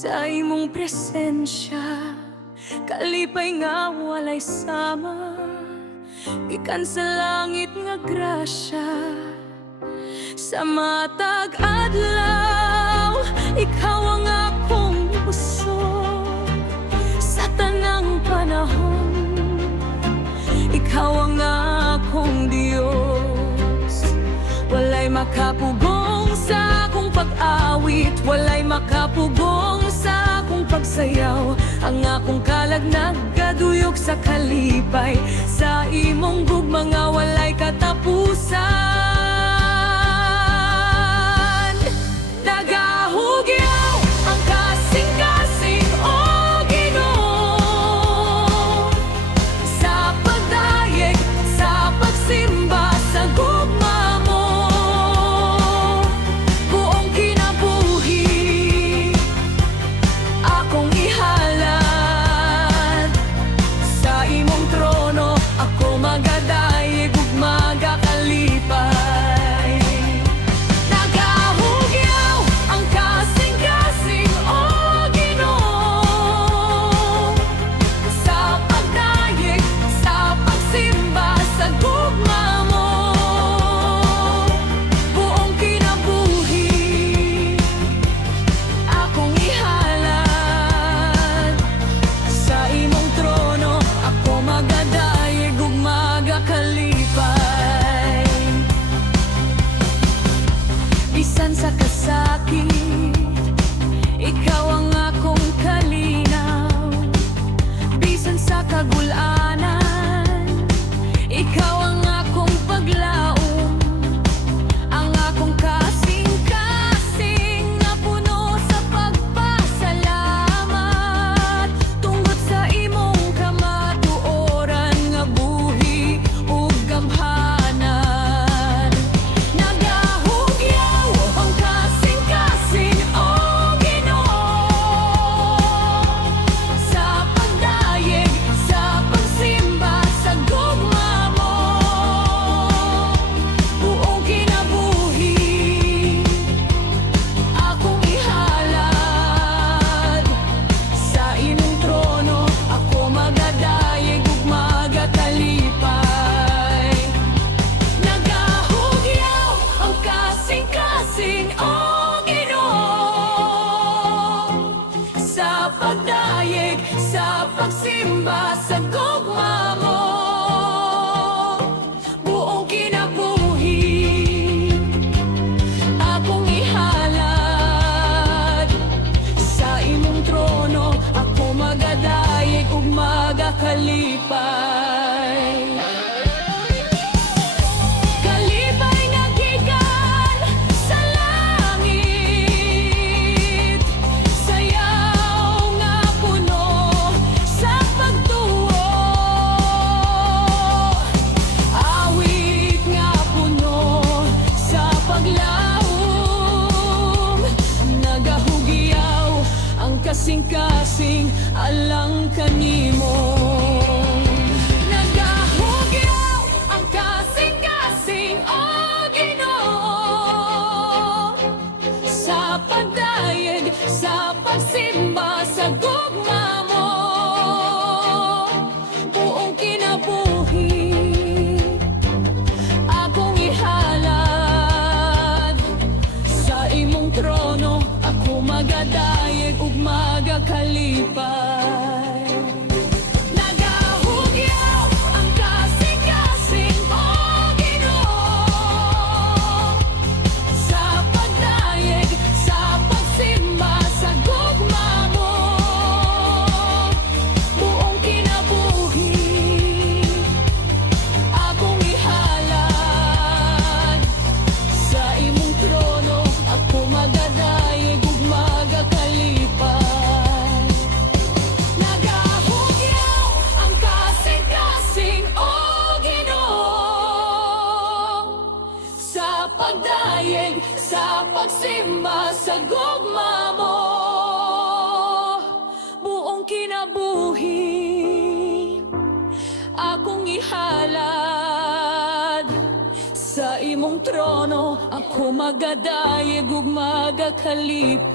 Sa imong presensya. Kalipay nga walay sama. Ikan sa langit nga grasya. Sa matag adlaw Ikaw ang akong puso. Sa tanang panahon Ikaw ang akong Diyos. Walay pag-awit Walay makapugong sa akong pagsayaw. Ang akong kalag nagkaduyok sa kalipay. Sa imong gugma nga walay katapusan sa pagsimba, kasing-kasing alang kanimo Nagahugyaw ang kasing-kasing o Ginoo. Sa pagdayeg, sa pagsimba, mo. Buong kinabuhi Akong ihalad. Sa imong trono Ako magadayeg ug magakalipay pagsimba, sa gugma mo. Buong kinabuhi Akong ihalad. Sa imong trono Ako magadayeg ug magakalipay